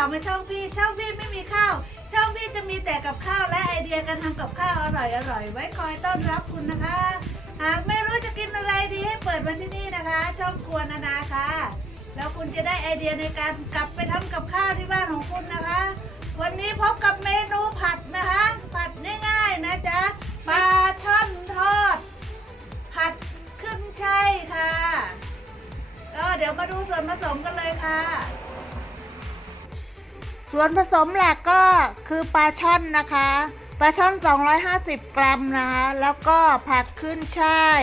าวมาช่องพี่ ช่องพี่ไม่มีข้าว ช่องพี่จะมีแต่กับข้าวและไอเดียการทำกับข้าวอร่อยอร่อยๆไว้คอยต้อนรับคุณนะคะ หากไม่รู้จะกินอะไรดีให้เปิดมาที่นี่นะคะ ช่องครัวนานาค่ะ แล้วคุณจะได้ไอเดียในการกลับไปทำกับข้าวที่บ้านของคุณนะคะ วันนี้พบกับเมนูผัดนะคะ ผัดง่ายๆนะจ๊ะปลาช่อนทอด ผัดขึ้นช่ายค่ะก็เดี๋ยวมาดูส่วนผสมกันเลยค่ะ ส่วนผสมหลักก็คือปลาช่อนนะคะปลาช่อน 250 กรัมนะคะ แล้วก็ผักขึ้นช่าย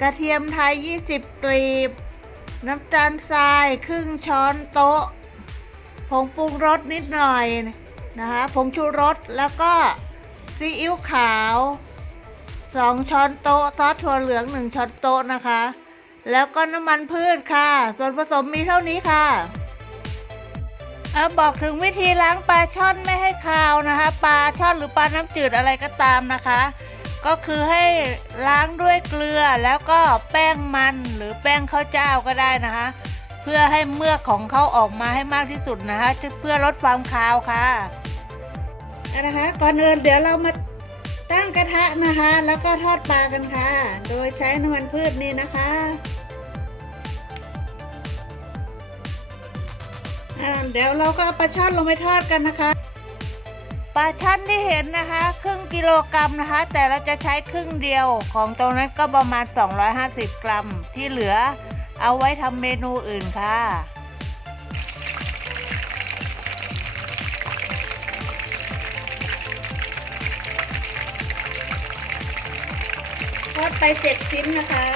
กระเทียมไทย 20 กลีบ น้ำตาลทรายครึ่งช้อนโต๊ะ ผงปรุงรสนิดหน่อยนะคะ ผงชูรส แล้วก็ซีอิ๊วขาว 2 ช้อนโต๊ะ ซอสถั่วเหลือง 1 ช้อนโต๊ะนะคะ แล้วก็น้ำมันพืชค่ะ ส่วนผสมมีเท่านี้ค่ะ อาบอกถึงวิธีล้างปลาช่อนไม่ให้คาวนะคะ ปลาช่อนหรือปลาน้ำจืดอะไรก็ตามนะคะ ก็คือให้ล้างด้วยเกลือแล้วก็แป้งมันหรือแป้งข้าวเจ้าก็ได้นะคะ เพื่อให้เมือกของเขาออกมาให้มากที่สุดนะคะเพื่อลดความคาวค่ะนะคะก่อนอื่นเดี๋ยวเรามาตั้งกระทะนะคะ แล้วก็ทอดปลากันค่ะ โดยใช้น้ำมันพืชนี่นะคะ เดี๋ยวเราก็เอาปลาช่อนลงไปทอดกันนะคะ ปลาช่อนที่เห็นนะคะ ครึ่งกิโลกรัมนะคะ แต่เราจะใช้ครึ่งเดียวของตรงนั้นก็ประมาณ 250 กรัม ที่เหลือเอาไว้ทำเมนูอื่นค่ะทอดไปเจ็ดชิ้นนะคะ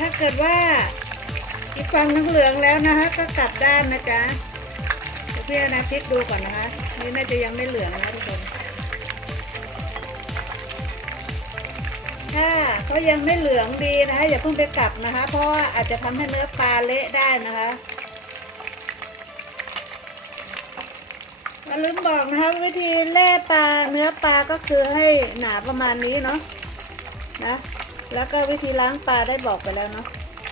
ถ้าเกิดว่าอีกฝั่งนึงเหลืองแล้วนะคะ ก็กลับด้านนะจ๊ะเพี่นาพลิกดูก่อนนะคะ นี่น่าจะยังไม่เหลืองนะทุกคนถ้าเขายังไม่เหลืองดีนะคะอย่าเพิ่งไปกลับนะคะ เพราะว่าอาจจะทำให้เนื้อปลาเละได้นะคะอย่าลืมบอกนะคะวิธีแล่ปลาเนื้อปลาก็คือให้หนาประมาณนี้เนาะนะ แล้วก็วิธีล้างปลาได้บอกไปแล้วเนาะ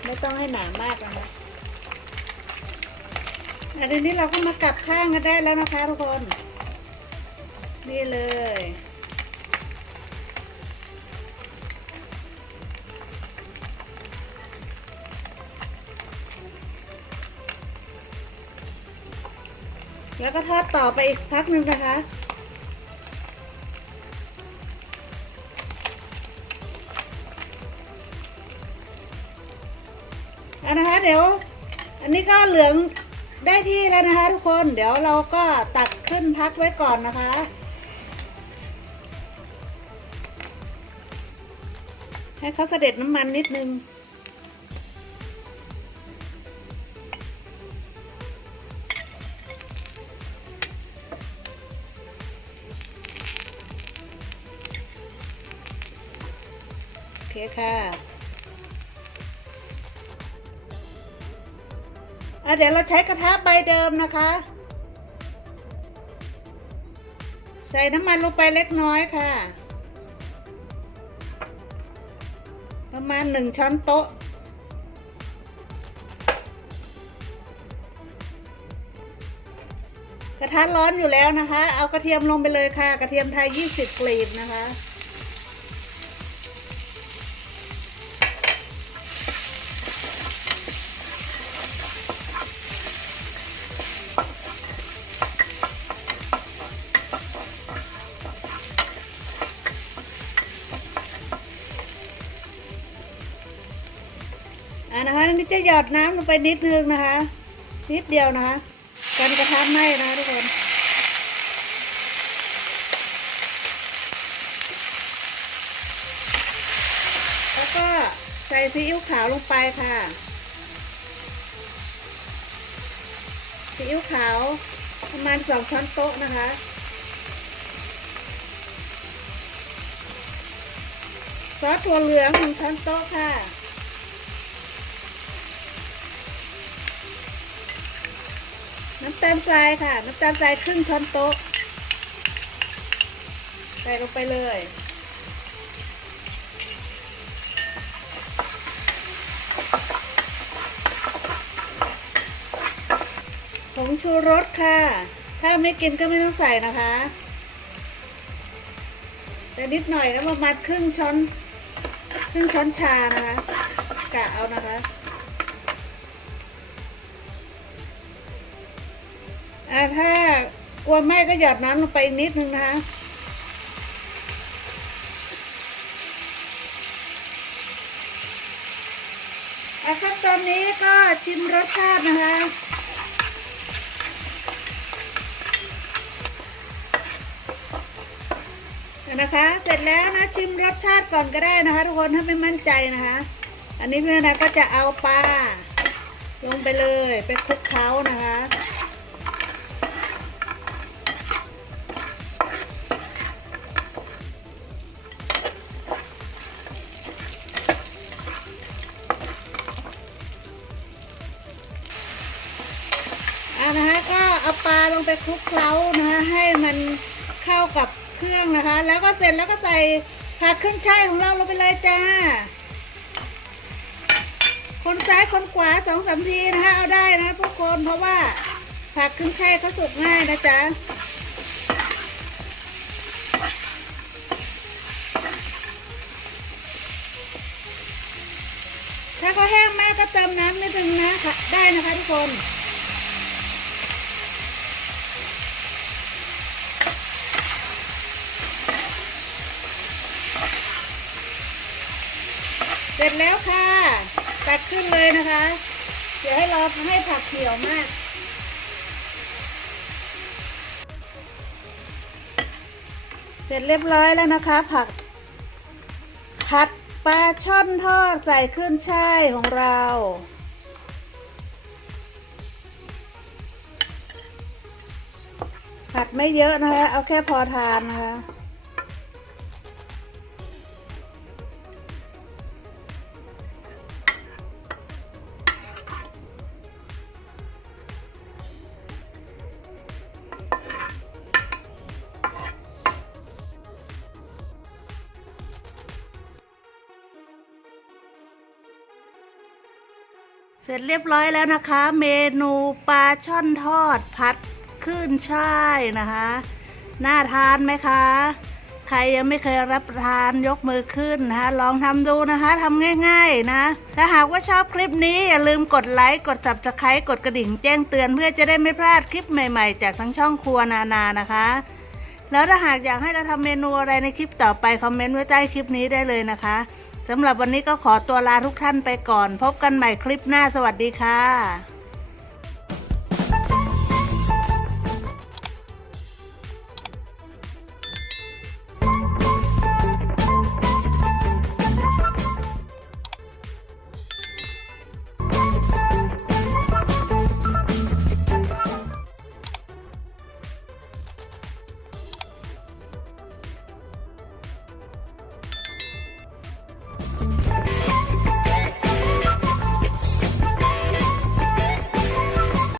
ไม่ต้องให้หนามากนะคะอันนี้เราก็มากลับข้างกันได้แล้วนะคะทุกคน นี่เลย แล้วก็ทอดต่อไปอีกพักหนึ่งนะคะ อันนะคะเดี๋ยว อันนี้ก็เหลืองได้ที่แล้วนะคะ ทุกคนเดี๋ยวเราก็ตักขึ้นพักไว้ก่อนนะคะให้เขาเสด็จน้ำมันนิดนึง โอเคค่ะ เดี๋ยวเราใช้กระทะใบเดิมนะคะ ใส่น้ำมันลงไปเล็กน้อยค่ะ ประมาณหนึ่งช้อนโต๊ะ กระทะร้อนอยู่แล้วนะคะ เอากระเทียมลงไปเลยค่ะ กระเทียมไทย 20กลีบนะคะ จะหยอดน้ำลงไปนิดนึงนะคะ นิดเดียวนะคะกันกระทะไหม้นะคะทุกคนแล้วก็ใส่ซีอิ๊วขาวลงไปค่ะซีอิ๊วขาวประมาณสองช้อนโต๊ะนะคะซอสถั่วเหลืองหนึ่งช้อนโต๊ะค่ะ น้ำตาลทรายค่ะ น้ำตาลทรายครึ่งช้อนโต๊ะ ใส่ลงไปเลย ผงชูรสค่ะ ถ้าไม่กินก็ไม่ต้องใส่นะคะแต่นิดหน่อยนะประมาณครึ่งช้อน ครึ่งช้อนชานะคะกะเอานะคะ อ่าถ้ากลัวไหม้ก็หยอดน้ำลงไปนิดนึงนะคะอะขั้นตอนนี้ก็ชิมรสชาตินะคะ นะคะ เสร็จแล้วนะชิมรสชาติก่อนก็ได้นะคะ ทุกคนถ้าไม่มั่นใจนะคะ อันนี้พี่นะก็จะเอาปลาลงไปเลยไปคลุกเคล้านะคะ ไปคลุกเคล้านะคะให้มันเข้ากับเครื่องนะคะ แล้วก็เสร็จแล้วก็ใส่ผักขึ้นช่ายของเราลงไปเลยจ้า คนซ้ายคนขวาสองสามทีนะคะเอาได้นะทุกคนเพราะว่าผักขึ้นช่ายเขาสุกง่ายนะจ๊ะถ้าเขาแห้งมากก็เติมน้ำนิดนึงนะค่ะได้นะคะทุกคน ร็จแล้วค่ะ ตักขึ้นเลยนะคะ เดี๋ยวให้รอให้ผักเขียวมากเสร็จเรียบร้อยแล้วนะคะ ผัก ผัดปลาช่อนทอดใส่ขึ้นช่ายของเรา ผัดไม่เยอะนะคะ เอาแค่พอทานนะคะ เสร็จเรียบร้อยแล้วนะคะ เมนูปลาช่อนทอดผัดขึ้นช่ายนะคะ น่าทานไหมคะ ใครยังไม่เคยรับประทานยกมือขึ้นนะคะ ลองทำดูนะคะทำง่าย ๆนะ ถ้าหากว่าชอบคลิปนี้อย่าลืมกดไลค์กด subscribe กดกระดิ่งแจ้งเตือนเพื่อจะได้ไม่พลาดคลิปใหม่ๆ จากทั้งช่องครัวนานานะคะ แล้วถ้าหากอยากให้เราทำเมนูอะไรในคลิปต่อไปคอมเมนต์ไว้ใต้คลิปนี้ได้เลยนะคะ สำหรับวันนี้ก็ขอตัวลาทุกท่านไปก่อน พบกันใหม่คลิปหน้าสวัสดีค่ะ